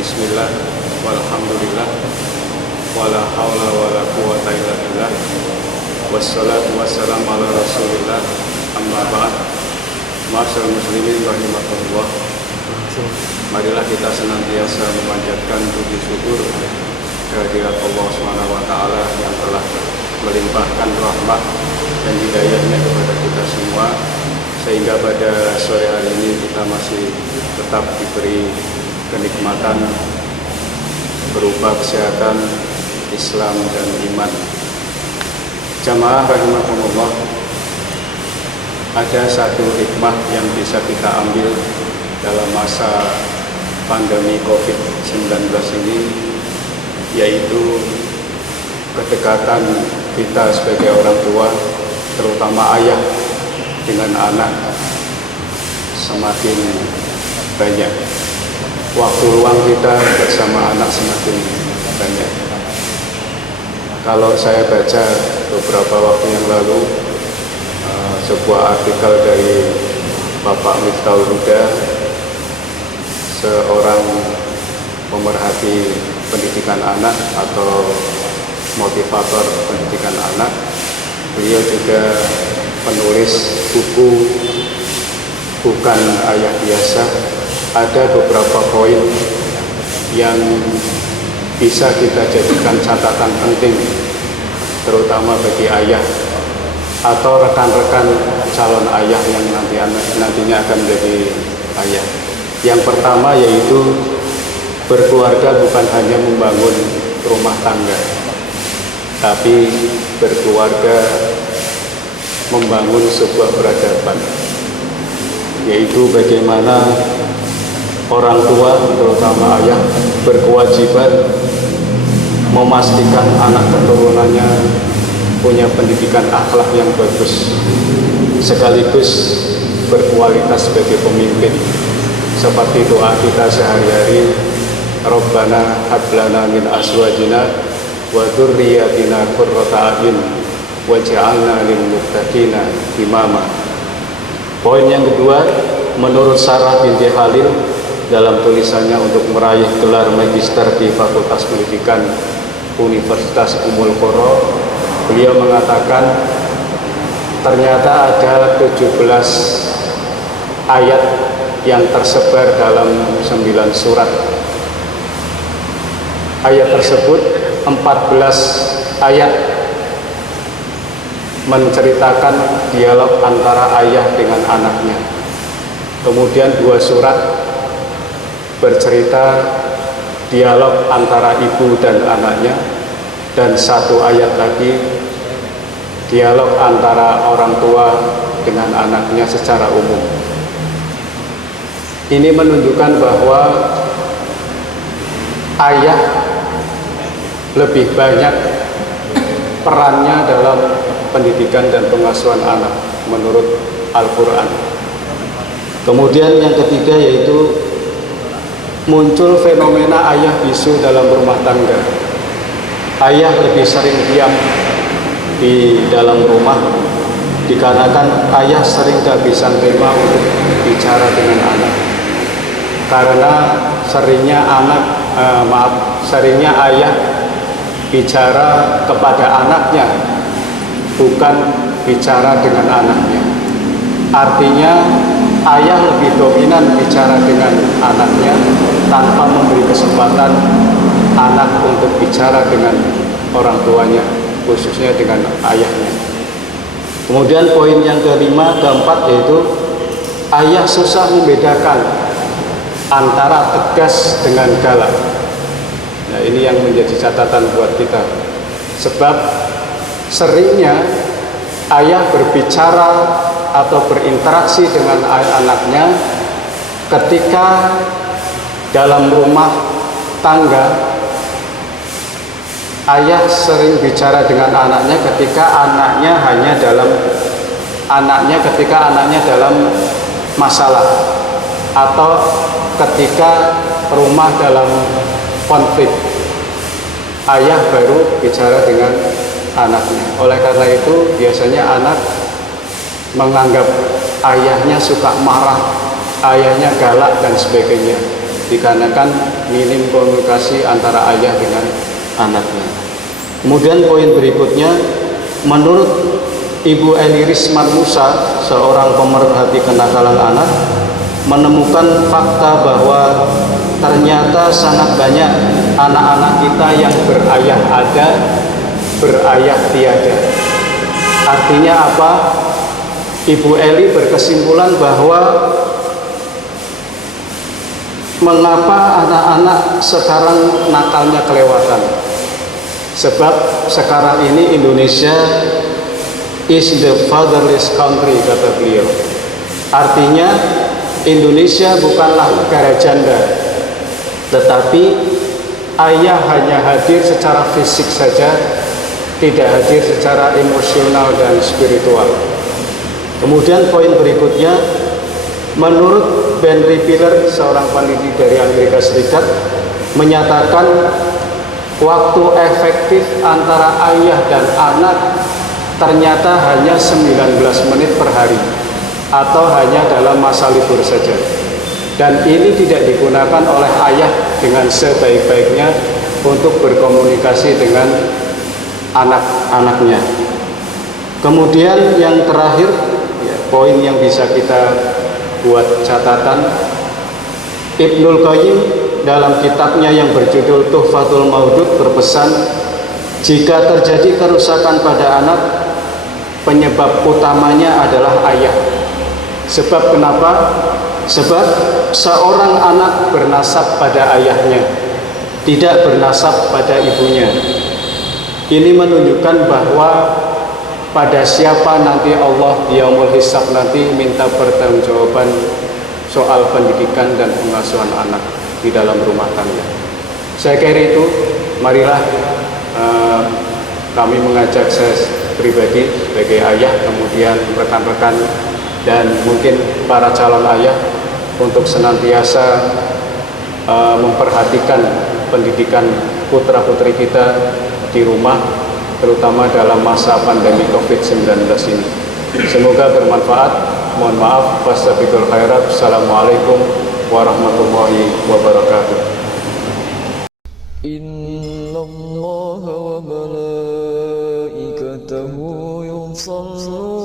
Bismillah, walhamdulillah, wala haula wala quwata illa billah, wassalatu wassalamu ala rasulillah, amma ba'd. Ma'asyiral muslimin rahimakumullah. Marilah kita senantiasa memanjatkan puji syukur kehadirat Allah SWT yang telah melimpahkan rahmat dan hidayahnya kepada kita semua, sehingga pada sore hari ini kita masih tetap diberi kenikmatan berupa kesehatan, Islam dan iman. Jamaah rahimakumullah, ada satu hikmah yang bisa kita ambil dalam masa pandemi COVID-19 ini, yaitu kedekatan kita sebagai orang tua, terutama ayah dengan anak, semakin banyak. Waktu luang kita bersama anak semakin banyak. Kalau saya baca beberapa waktu yang lalu sebuah artikel dari Bapak Miftahul Huda, seorang pemerhati pendidikan anak atau motivator pendidikan anak. Beliau juga penulis buku Bukan Ayah Biasa. Ada beberapa poin yang bisa kita jadikan catatan penting, terutama bagi ayah atau rekan-rekan calon ayah yang nantinya akan menjadi ayah. Yang pertama yaitu berkeluarga bukan hanya membangun rumah tangga, tapi berkeluarga membangun sebuah peradaban, yaitu bagaimana orang tua, terutama ayah, berkewajiban memastikan anak keturunannya punya pendidikan akhlak yang bagus, sekaligus berkualitas sebagai pemimpin. Seperti doa kita sehari-hari, Rabbana hab lana min azwajina wa dzurriyyatina qurrata a'yun waj'alna lil muttaqina imama. Poin yang kedua, menurut Sarah binti Khalil dalam tulisannya untuk meraih gelar magister di Fakultas Pendidikan Universitas Ummul Qura, beliau mengatakan ternyata ada 17 ayat yang tersebar dalam 9 surat. Ayat tersebut 14 ayat menceritakan dialog antara ayah dengan anaknya. Kemudian 2 surat bercerita dialog antara ibu dan anaknya, dan 1 ayat lagi dialog antara orang tua dengan anaknya secara umum. Ini menunjukkan bahwa ayah lebih banyak perannya dalam pendidikan dan pengasuhan anak menurut Al-Quran. Kemudian yang ketiga yaitu muncul fenomena ayah bisu dalam rumah tangga. Ayah lebih sering diam di dalam rumah dikarenakan ayah sering kehabisan tema untuk bicara dengan anak. Karena seringnya ayah bicara kepada anaknya, bukan bicara dengan anaknya. Artinya ayah lebih dominan bicara dengan anaknya tanpa memberi kesempatan anak untuk bicara dengan orang tuanya, khususnya dengan ayahnya. Kemudian poin yang keempat yaitu ayah susah membedakan antara tegas dengan galak. Nah, ini yang menjadi catatan buat kita. Sebab seringnya ayah berbicara atau berinteraksi dengan anaknya ketika dalam rumah tangga. Ayah sering bicara dengan anaknya ketika anaknya dalam masalah, atau ketika rumah dalam konflik. Ayah baru bicara dengan anaknya. Oleh karena itu biasanya anak menganggap ayahnya suka marah, ayahnya galak dan sebagainya. dikarenakan minim komunikasi antara ayah dengan anaknya. Kemudian poin berikutnya, menurut Ibu Eliris Marmusa, seorang pemerhati kenakalan anak, menemukan fakta bahwa ternyata sangat banyak anak-anak kita yang berayah ada, berayah tiada. Artinya apa? Ibu Eli berkesimpulan bahwa mengapa anak-anak sekarang nakalnya kelewatan? Sebab sekarang ini Indonesia is the fatherless country, kata beliau. Artinya Indonesia bukanlah negara janda, tetapi ayah hanya hadir secara fisik saja, tidak hadir secara emosional dan spiritual. Kemudian poin berikutnya, menurut Ben Ripiller, seorang peneliti dari Amerika Serikat, menyatakan waktu efektif antara ayah dan anak ternyata hanya 19 menit per hari, atau hanya dalam masa libur saja. Dan ini tidak digunakan oleh ayah dengan sebaik-baiknya untuk berkomunikasi dengan anak-anaknya. Kemudian yang terakhir, poin yang bisa kita buat catatan, Ibnul Qayyim dalam kitabnya yang berjudul Tuhfatul Maudud berpesan, jika terjadi kerusakan pada anak, penyebab utamanya adalah ayah. Sebab kenapa? Sebab seorang anak bernasab pada ayahnya, tidak bernasab pada ibunya. Ini menunjukkan bahwa pada siapa nanti Allah di yaumul hisab nanti minta pertanggungjawaban soal pendidikan dan pengasuhan anak di dalam rumah tangga. Saya kira itu, marilah kami mengajak saya pribadi sebagai ayah, kemudian rekan-rekan dan mungkin para calon ayah untuk senantiasa memperhatikan pendidikan putra-putri kita di rumah, terutama dalam masa pandemi COVID-19 ini. Semoga bermanfaat. Mohon maaf. Wassalamualaikum khairat. Assalamualaikum warahmatullahi wabarakatuh. Innallaha wa malaikatahu yusalluna